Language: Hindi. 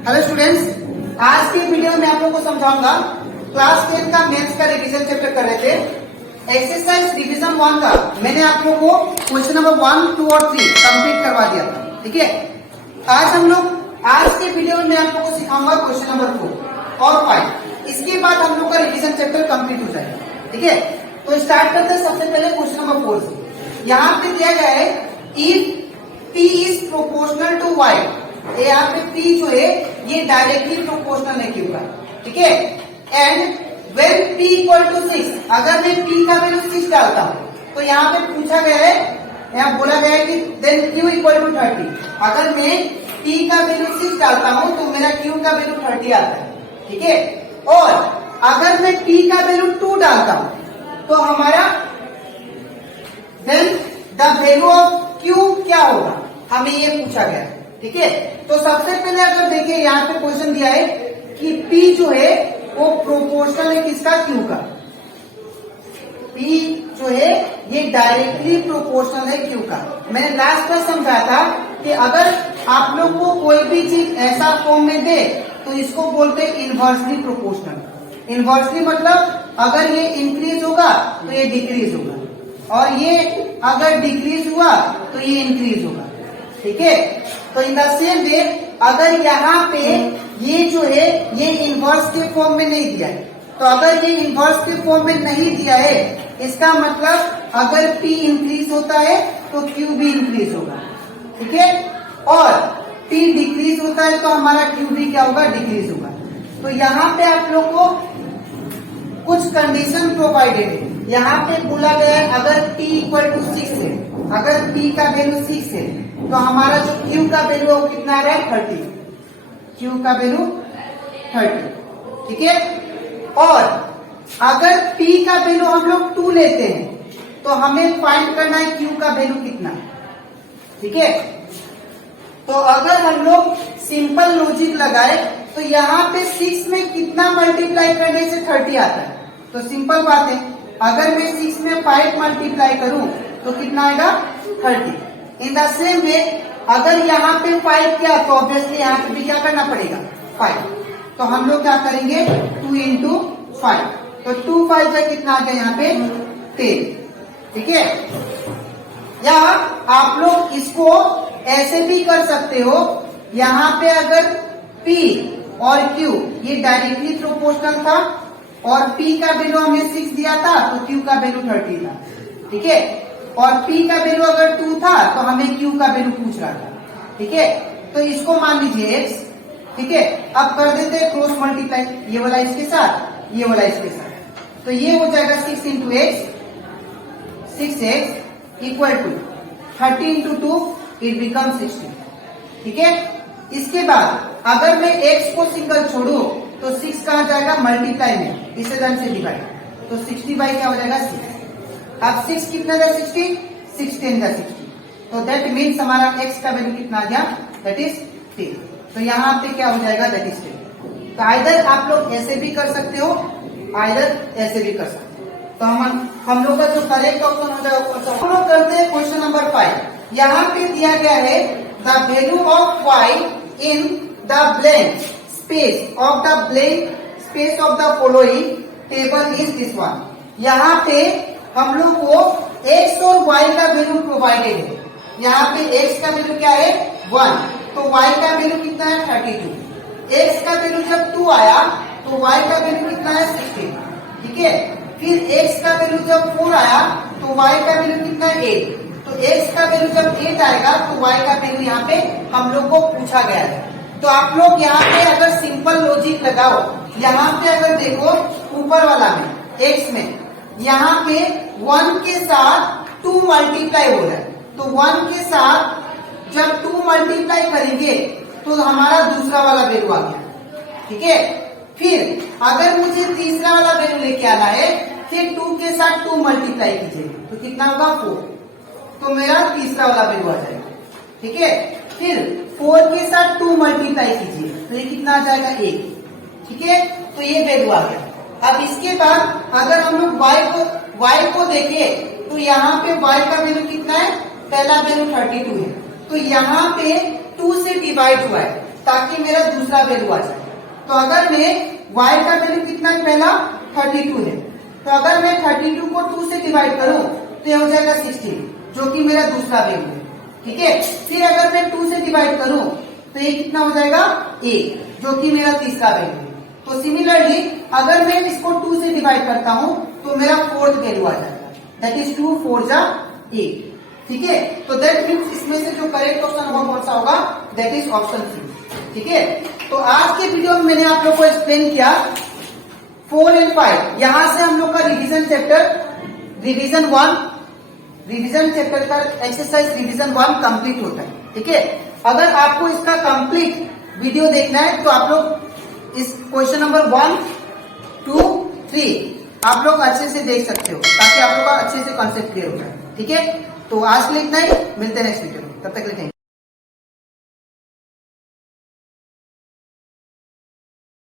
हेलो स्टूडेंट्स, आज की वीडियो में आप लोगों को समझाऊंगा क्लास 10 का मैथ्स का रिवीजन चैप्टर कर रहे थे। एक्सरसाइज रिवीजन 1 का मैंने आप लोगों को क्वेश्चन नंबर 1, 2 और 3 कंप्लीट करवा दिया था। ठीक है, आज के वीडियो में मैं आप लोगों को सिखाऊंगा क्वेश्चन नंबर 4 और 5। इसके बाद हम लोग का रिवीजन चैप्टर कंप्लीट हो जाएगा। ठीक है, तो स्टार्ट करते हैं सबसे पहले क्वेश्चन नंबर 4 से। यहाँ पे दिया गया है if P is proportional to Y। यहाँ पे P जो है ये डायरेक्टली प्रोपोर्शनल है Q का। ठीक है, and when P equal to 6, अगर मैं P का वैल्यू 6 डालता हूँ तो यहाँ पे पूछा गया है, यहाँ बोला गया है कि देन Q इक्वल टू 30। अगर मैं P का वैल्यू 6 डालता हूँ तो मेरा Q का वैल्यू 30 आता है। ठीक है, और अगर मैं P का वैल्यू 2 डालता हूँ तो हमारा then the value of Q क्या होगा, हमें ये पूछा गया है। ठीक है, तो सबसे पहले अगर देखिए यहाँ पे क्वेश्चन दिया है कि P जो है वो प्रोपोर्शनल है किसका, Q का। P जो है ये डायरेक्टली प्रोपोर्शनल है Q का। मैंने लास्ट में समझाया था कि अगर आप लोग को कोई भी चीज ऐसा फॉर्म में दे तो इसको बोलते हैं इनवर्सली प्रोपोर्शनल। इनवर्सली मतलब अगर ये इंक्रीज होगा तो ये डिक्रीज होगा, और ये अगर डिक्रीज हुआ तो ये इंक्रीज होगा। ठीक है, तो इन द सेम वे अगर यहाँ पे ये जो है ये इनवर्स के फॉर्म में नहीं दिया है, तो अगर ये इनवर्स के फॉर्म में नहीं दिया है इसका मतलब अगर P इंक्रीज होता है तो Q भी इंक्रीज होगा। ठीक है, और P डिक्रीज होता है तो हमारा Q भी क्या होगा, डिक्रीज होगा। तो यहाँ पे आप लोग को कुछ कंडीशन प्रोवाइडेड है। यहाँ पे बोला गया है अगर P इक्वल टू 6 है, अगर P का वैल्यू 6 है तो हमारा जो Q का वैल्यू है कितना आ रहा है, 30। Q का वैल्यू 30। ठीक है, और अगर P का वैल्यू हम लोग 2 लेते हैं तो हमें फाइंड करना है Q का वैल्यू कितना। ठीक है, तो अगर हम लोग सिंपल लॉजिक लगाए तो यहाँ पे 6 में कितना मल्टीप्लाई करने से 30 आता है, तो सिंपल बात है, अगर मैं 6 में 5 मल्टीप्लाई करूं तो कितना आएगा, 30। इन द सेम वे अगर यहाँ पे 5 किया तो ऑब्वियसली यहाँ पे भी क्या करना पड़ेगा, 5। तो हम लोग क्या करेंगे, 2 इंटू 5, तो 2 5 का कितना आ गया यहाँ पे 10। ठीक है, या आप लोग इसको ऐसे भी कर सकते हो, यहाँ पे अगर P और Q ये डायरेक्टली प्रोपोर्शनल था और P का वैल्यू हमें 6 दिया था तो Q का वैल्यू 30 था। ठीक है, और P का वैल्यू अगर 2 था तो हमें Q का वैल्यू पूछ रहा था। ठीक है, तो इसको मान लीजिए x। ठीक है, अब कर देते हैं क्रॉस मल्टीप्लाई, ये वाला इसके साथ, ये वाला इसके साथ, तो ये हो जाएगा 6 into X, 6x equal to 30 into 2 it become 60। ठीक है, इसके बाद अगर मैं x को सिंगल छोड़ू तो 6 कहाँ जाएगा, मल्टीप्लाई में, इसे रन से डिवाइड, तो 60 बाई क्या हो जाएगा 6। अब 6 कितना था, 60, 6 10 था 60, तो दैट मीन्स हमारा x का वैल्यू कितना आ गया, दैट इज 10। तो यहाँ पे क्या हो जाएगा, दैट इज 10। तो आइदर आप लोग ऐसे भी कर सकते हो, आइदर ऐसे भी कर सकते हो। तो हम लोग का जो करेक्ट ऑप्शन हो जाएगा, हम लोग करते हैं क्वेश्चन नंबर 5। यहाँ पे दिया गया है the value of y in the blank space of the following table is this one. यहाँ पे हम लोग को x और y का वैल्यू प्रोवाइडेड है। यहाँ पे x का वैल्यू क्या है, 1, तो y का वैल्यू कितना है, 32। x का वैल्यू जब 2 आया तो y का वैल्यू कितना है, 16। ठीक है, फिर x का वैल्यू जब 4 आया तो y का वैल्यू कितना है, 8। तो x का वैल्यू जब 8 आएगा तो y का वैल्यू यहाँ पे हम लोग को पूछा गया है। तो आप लोग यहाँ पे अगर सिंपल लॉजिक लगाओ, यहाँ पे अगर देखो ऊपर वाला में x में यहाँ पे 1 के साथ 2 मल्टीप्लाई हो रहा है, तो 1 के साथ जब 2 मल्टीप्लाई करेंगे तो हमारा दूसरा वाला वैल्यू आ गया। ठीक है, फिर अगर मुझे तीसरा वाला वैल्यू लेके आना है, फिर 2 के साथ 2 मल्टीप्लाई कीजिए तो कितना होगा, 4, तो मेरा तीसरा वाला वैल्यू आ जाएगा। ठीक है, फिर 4 के साथ 2 मल्टीप्लाई कीजिए तो ये कितना आ जाएगा, 1। ठीक है, तो ये वैल्यू आ गया। अब इसके बाद अगर हम लोग y को देखें तो यहाँ पे y का वैल्यू कितना है, पहला वैल्यू 32 है, तो यहाँ पे 2 से डिवाइड हुआ है, ताकि मेरा दूसरा वैल्यू आ जाए। तो अगर मैं y का वैल्यू कितना है, पहला 32 है, तो अगर मैं 32 को 2 से डिवाइड करूं तो ये हो जाएगा 16, जो कि मेरा दूसरा वैल्यू है। ठीक है, फिर अगर मैं 2 से डिवाइड करूं तो ये कितना हो जाएगा 1, जो कि मेरा तीसरा वैल्यू है। तो सिमिलरली अगर मैं इसको 2 से डिवाइड करता हूं तो मेरा फोर्थ वैल्यू आ जाएगा, दैट इज 2 4 जा 8। ठीक है, तो दैट मीन्स इसमें से जो करेक्ट ऑप्शन होगा कौन सा होगा, दैट इज ऑप्शन 3। ठीक है, तो आज के वीडियो में मैंने आप लोग को एक्सप्लेन किया 4 और 5। यहां से हम लोग का रिवीजन चैप्टर का एक्सरसाइज रिवीजन 1 कंप्लीट होता है। ठीक है, अगर आपको इसका कंप्लीट वीडियो देखना है तो आप लोग इस क्वेश्चन नंबर 1 2 3 आप लोग अच्छे से देख सकते हो, ताकि आप लोग का अच्छे से कॉन्सेप्ट क्लियर हो जाए। ठीक है, तो आज के लिए इतना ही, मिलते हैं नेक्स्ट वीडियो में, तब तक के लिए।